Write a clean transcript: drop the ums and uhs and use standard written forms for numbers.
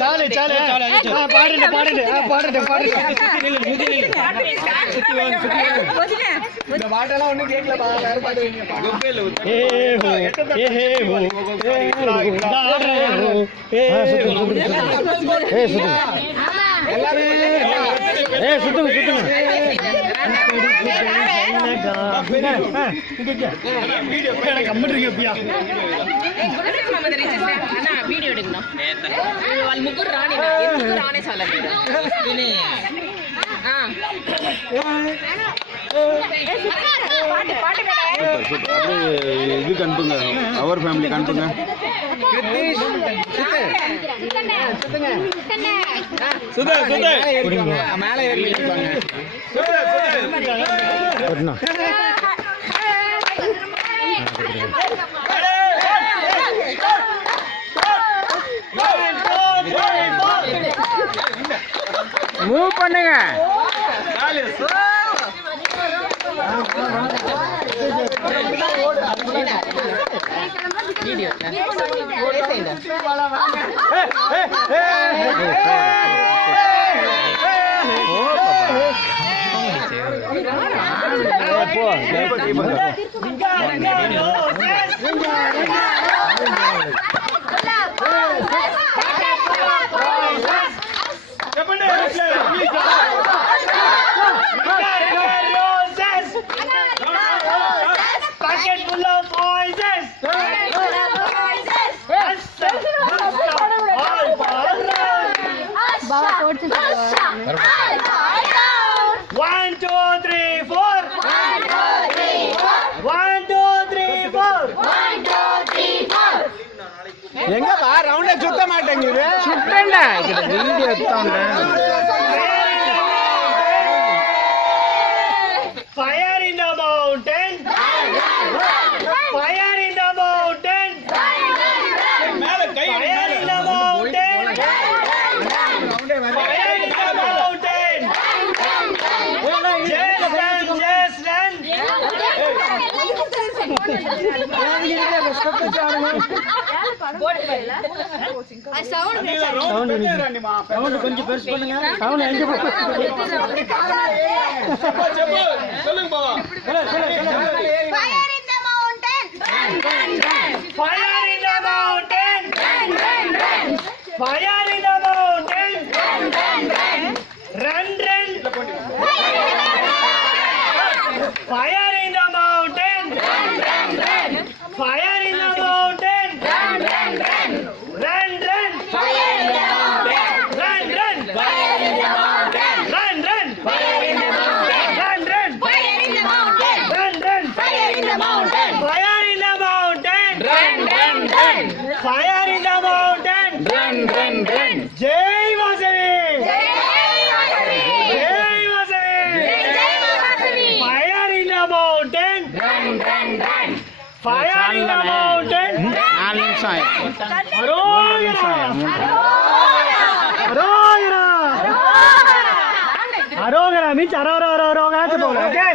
చాలే చాలే పాడండి పాడండి పాడండి పాడండి పాటలా ఉన్న కేక్ల బాగా వీడియో అడిగినా వాళ్ళ ముగ్గురు రాని రానే చాలా இது கண்டுங்க அவர் ஃபேமிலி கண்டுங்க மேல ஏறி மூவ் பண்ணுங்க எங்கப்பா ரவுண்டா சுத்த மாட்டேங்குது சுட்டேன்டா வீடியோ எடுத்தாங்க Fire in the mountain! Fire in the mountain! Fire in the mountain! Fire in the mountain! Just run, just run! Sound கொஞ்சம் பெருசு பண்ணுங்க சவுண்ட் எங்க சொல்லுங்க பாவா Fire in the mountain! Fire in the mountain! Fire in the mountain! Run, run! Fire in the mountain! Fire in the mountain! Run, run! Run, run! Run, run! Run, run! Run, run! Fire in the mountain! Fire in the mountain! Jai Vasavi! Jai Vasavi! Fire in the mountain! Fire in the mountain! 4 நிமிஷம் Arohara! Arohara! Arohara means arohara, okay?